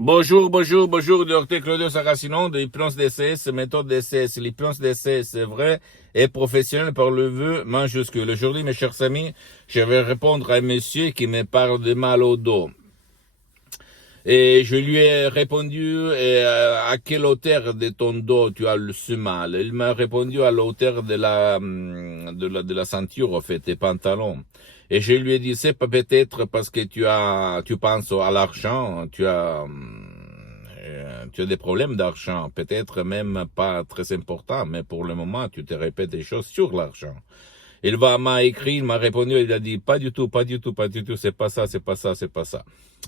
Bonjour, docteur Claudio Saracino de l'hypnose DCS, méthode DCS. L'hypnose DCS, c'est vrai et professionnel par le vœu majuscule. Aujourd'hui, mes chers amis, je vais répondre à un monsieur qui me parle de mal au dos. Et je lui ai répondu à quelle hauteur de ton dos tu as ce mal. Il m'a répondu à la hauteur de la ceinture, en fait, des pantalons. Et je lui ai dit, c'est pas peut-être parce que tu penses à l'argent, tu as des problèmes d'argent, peut-être même pas très importants, mais pour le moment, tu te répètes des choses sur l'argent. M'a écrit, il m'a répondu, il a dit, pas du tout, c'est pas ça.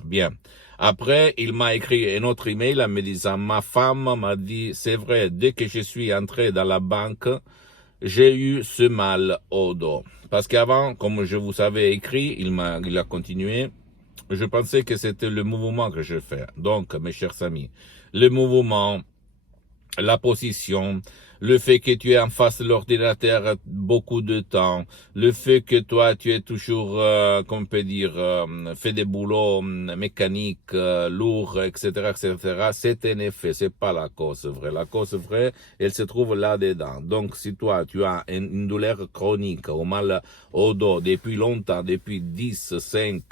Bien. Après, il m'a écrit un autre email en me disant, ma femme m'a dit, c'est vrai, dès que je suis entré dans la banque, j'ai eu ce mal au dos. Parce qu'avant, comme je vous avais écrit, il a continué, je pensais que c'était le mouvement que je fais. Donc, mes chers amis, le mouvement, la position, le fait que tu es en face de l'ordinateur beaucoup de temps, le fait que toi tu es toujours, comment on peut dire, fait des boulots mécaniques, lourds, etc., c'est un effet, c'est pas la cause vraie. La cause vraie, elle se trouve là-dedans. Donc, si toi tu as une douleur chronique ou mal au dos depuis longtemps, depuis 10, 5,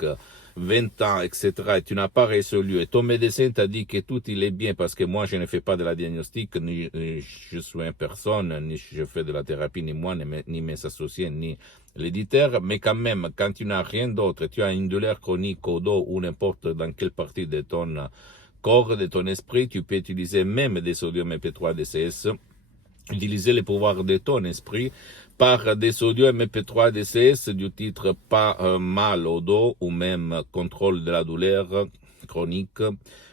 20 ans, etc., et tu n'as pas résolu, et ton médecin t'a dit que tout il est bien, parce que moi je ne fais pas de la diagnostic, ni je suis une personne, ni je fais de la thérapie, ni moi, ni mes associés, ni l'éditeur, mais quand même, quand tu n'as rien d'autre, tu as une douleur chronique au dos ou n'importe dans quelle partie de ton corps, de ton esprit, tu peux utiliser même des sodium MP3 DCS, utiliser les pouvoirs de ton esprit par des sodium MP3 DCS du titre pas mal au dos ou même contrôle de la douleur chronique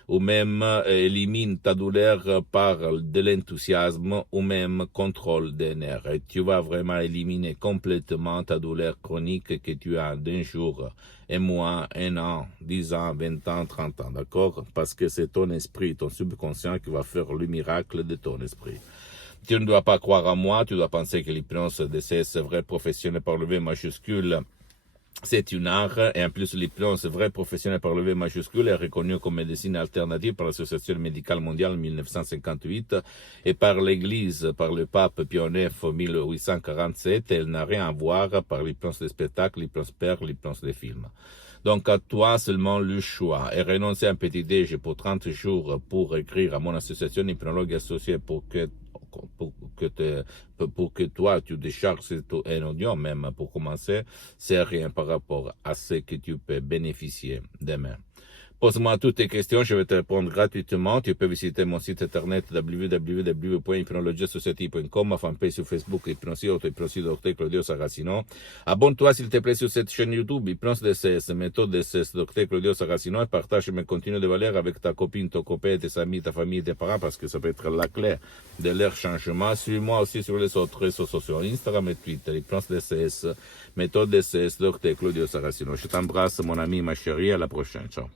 ou même élimine ta douleur par de l'enthousiasme ou même contrôle des nerfs. Et tu vas vraiment éliminer complètement ta douleur chronique que tu as d'un jour, un mois, un an, 10 ans, 20 ans, 30 ans, d'accord? Parce que c'est ton esprit, ton subconscient qui va faire le miracle de ton esprit. Tu ne dois pas croire à moi, tu dois penser que l'hypnose DCS vrai professionnel par le V majuscule, c'est une art, et en plus l'hypnose vrai professionnel par le V majuscule est reconnue comme médecine alternative par l'Association médicale mondiale en 1958 et par l'Église, par le pape Pie IX en 1847. Elle n'a rien à voir par l'hypnose des spectacles, l'hypnose père, l'hypnose des films. Donc, à toi seulement le choix. Et renoncer à un petit déj pour 30 jours pour écrire à mon association hypnologue associée pour que toi, tu décharges un audio, même pour commencer, c'est rien par rapport à ce que tu peux bénéficier demain. Pose-moi toutes tes questions, je vais te répondre gratuitement. Tu peux visiter mon site internet www.hypnologiasociety.com, ma fanpage sur Facebook, Hypnosie Dr Claudio Saracino. Abonne-toi s'il te plaît sur cette chaîne YouTube, Hypnose DCS, méthode DCS, Dr Claudio Saracino, et partage mes contenus de valeur avec ta copine, ton copain, tes amis, ta famille, tes parents, parce que ça peut être la clé de leur changement. Suis-moi aussi sur les autres réseaux sociaux, Instagram et Twitter, Hypnose DCS, méthode DCS, Dr Claudio Saracino. Je t'embrasse, mon ami, ma chérie, à la prochaine. Ciao.